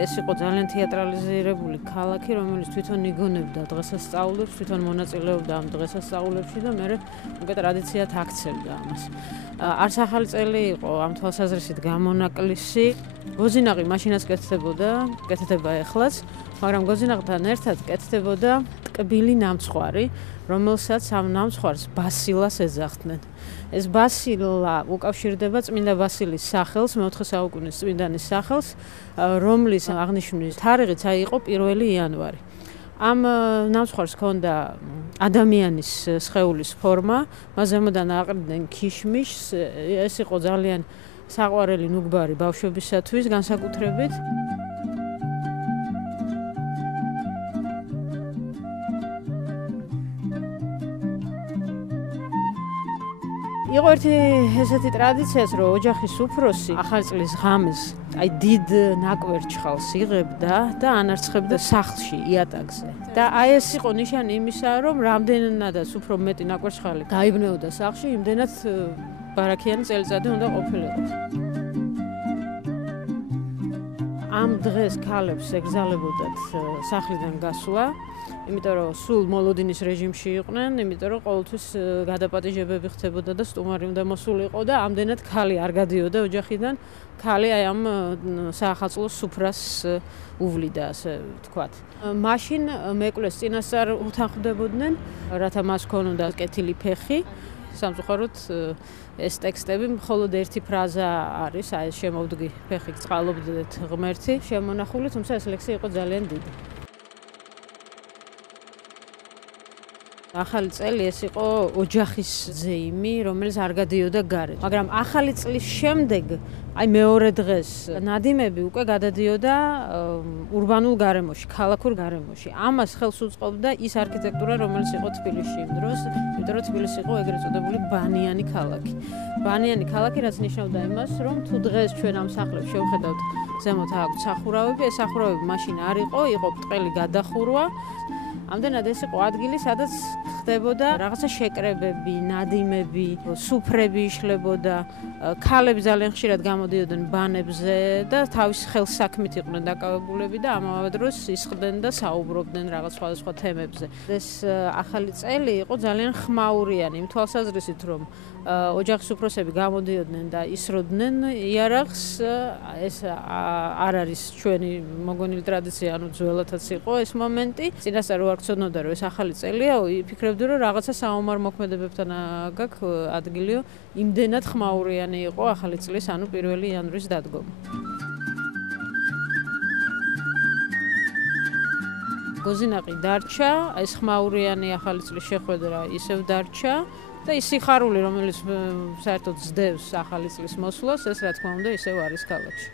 ეს იყო ძალიან თეატრალიზირებული ქალაქი, რომელიც თვითონ იგონებდა დღესასწაულებს, თვითონ მონაწილეობდა ამ დღესასწაულებში და მე უკვე ტრადიციად აქცევდა ამას. არც ახალი წელი იყო ამ თვალსაზრისით გამონაკლისი. გოზინაღი მაშინაც კეთდება ეხლაც, მაგრამ გოზინაღთან ერთად კეთდებოდა ტკბილი ნამცხვარი, რომელსაც ამ ნამცხვარს ბასილას ეძახდნენ. ეს ბასილა უკავშირდება წმინდა ბასილის სახელს, მე-4 საუკუნის წმინდანის სახელს, რომლის აღნიშვნის თარიღიც იყო 1 იანვარი. ამ ნამცხვარს ჰქონდა ადამიანის სხეულის ფორმა, მას ზემოდან აყრდნენ ქიშმიშს, ეს იყო ძალიან საყვარელი ნუგბარი ბავშვებისათვის განსაკუთრებით. იყო ერთი ესეთი ტრადიციაც, რომ ოჯახის უფროსი ახალი წლის ღამეს დიდ ნაკვერჩხალს იღებდა და ანარცხებდა სახლში იატაკზე. და ეს იყო ნიშანი იმისა, რომ რამდენადაც უფრო მეტი ნაკვერჩხალი გაიბნეოდა სახლში, იმდენად ბარაქიანი წელიწადი უნდა ყოფილიყო. ამ დღეს ქალებს ეგზალებოდათ სახლიდან გასვლა, იმიტომ რომ სულ მოლოდინის რეჟიმში იყვნენ, იმიტომ რომ ყოველთვის გადაპატიჟებები ხდებოდა და სტუმარი უნდა მოსულიყო და ამდენად ქალი არ გადიოდა ოჯახიდან, ქალი აი ამ საახალწლო სუფრას უვლიდა, ასე ვთქვათ. მაშინ მეკლეს წინასწარ უთანხმდებოდნენ, რათა მას ჰქონოდა კეთილი ფეხი. სამწუხაროდ ეს ტექსტები მხოლოდ ერთი ფრაზა არის, აი ეს შემოვდგი ფეხი წყალობდეთ ღმერთი შემონახული, თუმცა ეს ლექსი იყო ძალიან დიდი. ახალი წელი ეს იყო ოჯახის ზეიმი, რომელიც არ გადიოდა გარეთ. მაგრამ ახალი წლის შემდეგ, აი მეორე დღეს, ნადიმები უკვე გადადიოდა ურბანულ გარემოში, ქალაქურ გარემოში. ამას ხელს უწყობდა ის არქიტექტურა, რომელიც იყო თბილისში იმ დროს, იმიტომ რომ თბილისი იყო ეგრეთ წოდებული ბანიანი ქალაქი. ბანიანი ქალაქი, რაც ნიშნავდა იმას, რომ თუ დღეს ჩვენ ამ სახლებს შევხედავთ, ზემოთ აქვთ სახურავები, ეს სახურავები მაშინ არ იყო ბრტყელი გადახურვა. ამდენად ეს იყო ადგილი, სადაც ხდებოდა რაღაცა შეკრებები, ნადიმები, სუფრები იშლებოდა, ქალები ძალიან ხშირად გამოდიოდნენ ბანებზე და თავის ხელსაქმით იყვნენ დაკავებულები და ამავე დროს ისხდნენ და საუბრობდნენ რაღაც სხვადასხვა თემებზე. ეს ახალი წელი იყო ძალიან ხმაურიანი, იმ თვალსაზრისით, რომ ოჯახის უფროსები გამოდიოდნენ და ისროდნენ იარაღს, ეს არ არის ჩვენი მოგონილი ტრადიცია, ანუ ძველათაც იყო ეს მომენტი. წინასწარ რო არ გწოდნოდა, რომ ეს ახალი წელია, ვიფიქრებდი, რომ რაღაცა საომარ მოქმედებებთან გაქვს ადგილიო, იმდენად ხმაურიანი იყო ახალი წლის, ანუ 1 იანვრის დადგომა. გოზინაყი დარჩა, ეს ხმაურიანი ახალი წლის შეხვედრა ისევ დარჩა და ის სიხარული, რომელიც საერთოდ ზდევს ახალი წლის მოსვლას, ეს რა თქმა უნდა ისევ არის ქალაქში.